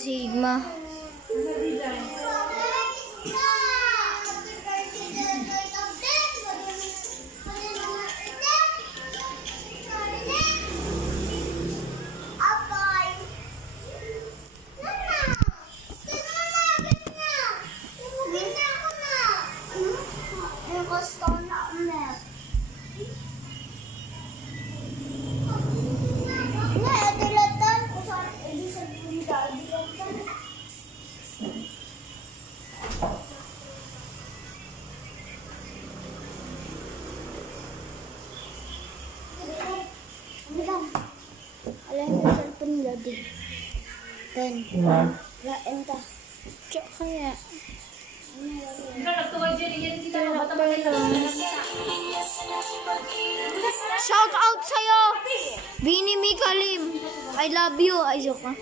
Sigma. Alam mo cellphone nila din. Then, lain ta. Cok kaya. Shout out sa'yo! Bini Mikalim! I love you! Ay, joke ka.